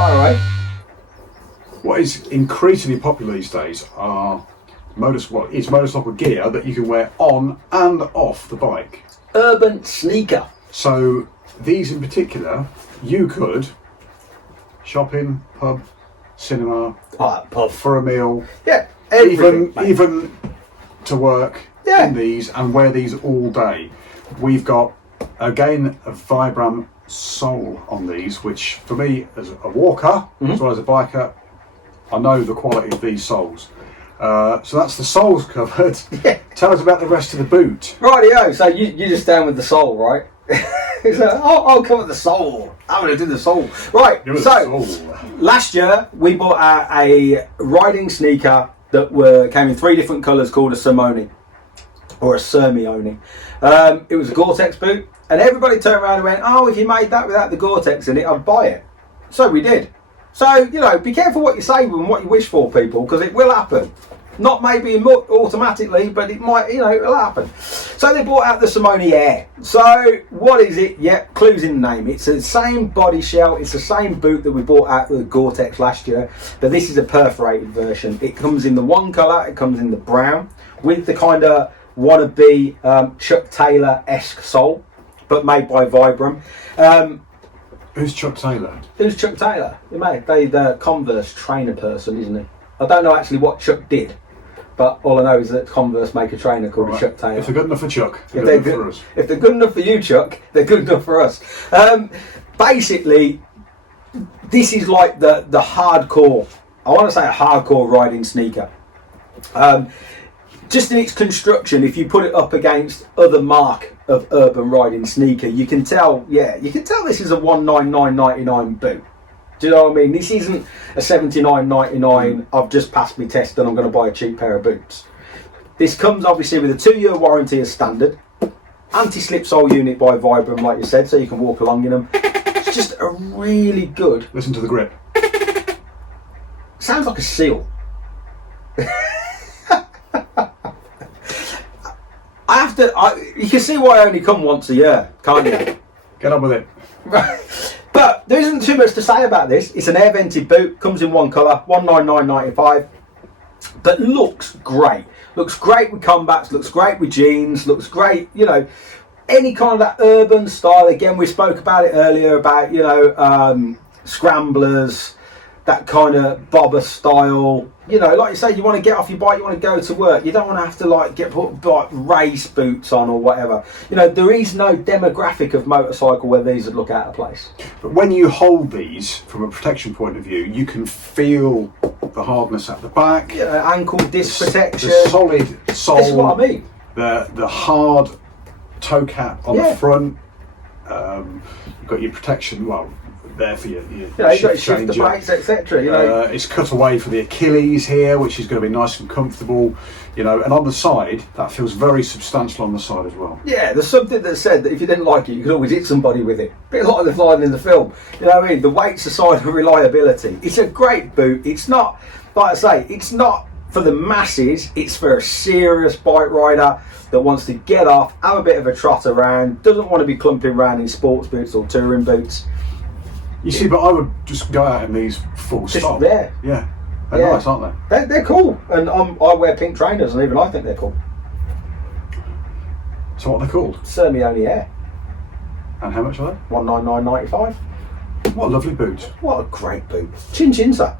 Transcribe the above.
Fire away. What is increasingly popular these days are motorcycle gear that you can wear on and off the bike. Urban sneaker. So these in particular, you could shopping, pub, cinema, Pub. for a meal, Yeah. Everything, even to work Yeah. in these and wear these all day. We've got again a Vibram sole on these, which for me as a walker as well as a biker, I know the quality of these soles. So that's the soles covered. Yeah. Tell us about the rest of the boot. Rightio, so you just down with the sole, right? So, I'll come with the sole. I'm going to do the sole. Right, so last year we bought out a riding sneaker that came in 3 different colours called a Sirmione, or a Sirmione. It was a Gore-Tex boot, and everybody turned around and went, oh, if you made that without the Gore-Tex in it, I'd buy it. So we did. So, you know, be careful what you say and what you wish for, people, because it will happen. Not maybe automatically, but it might, you know, it'll happen. So they brought out the Sirmione Air. So what is it? Yeah, clues in the name. It's the same body shell. It's the same boot that we bought out with Gore-Tex last year, but this is a perforated version. It comes in the one colour. It comes in the brown with the kind of wannabe Chuck Taylor-esque sole, but made by Vibram. Who's Chuck Taylor? Who's Chuck Taylor? The Converse trainer person, isn't he? I don't know actually what Chuck did, but all I know is that Converse make a trainer called Chuck Taylor. If they're good enough for Chuck, if they're good enough for you, Chuck, they're good enough for us. Basically, this is like the hardcore, I want to say a hardcore riding sneaker. Just in its construction, if you put it up against other mark of urban riding sneaker, you can tell this is a $199.99 boot. Do you know what I mean? This isn't a $79.99, I've just passed my test and I'm going to buy a cheap pair of boots. This comes obviously with a 2-year warranty as standard. Anti-slip sole unit by Vibram, like you said, so you can walk along in them. It's just a really good... Listen to the grip. Sounds like a seal. You can see why I only come once a year, can't you? Get on with it. But there isn't too much to say about this. It's an air vented boot, comes in one colour, $199.95, but looks great. Looks great with combats, looks great with jeans, looks great, you know, any kind of that urban style. Again, we spoke about it earlier about, you know, scramblers, that kind of bobber style. You know, like you say, you want to get off your bike, you want to go to work. You don't want to have to like put like race boots on or whatever. You know, there is no demographic of motorcycle where these would look out of place. But when you hold these from a protection point of view, you can feel the hardness at the back. Yeah, ankle disc protection. The solid sole. That's what I mean. The hard toe cap on the front. You've got your protection. Well, there for your you've got your shifter brakes, etc. You know, it's cut away for the Achilles here, which is going to be nice and comfortable. You know, and on the side, that feels very substantial on the side as well. Yeah, there's something that said that if you didn't like it, you could always hit somebody with it. A bit like the line in the film. You know what I mean? The weight's a sign of reliability. It's a great boot. It's not, like I say, it's not for the masses. It's for a serious bike rider that wants to get off, have a bit of a trot around, doesn't want to be clumping around in sports boots or touring boots. You see, but I would just go out in these full stop. Yeah. Yeah. They're nice, aren't they? They're cool. And I wear pink trainers and even I think they're cool. So what are they called? Sirmione Air. And how much are they? $199.95. What a lovely boot. What a great boot. Chin chin, sir.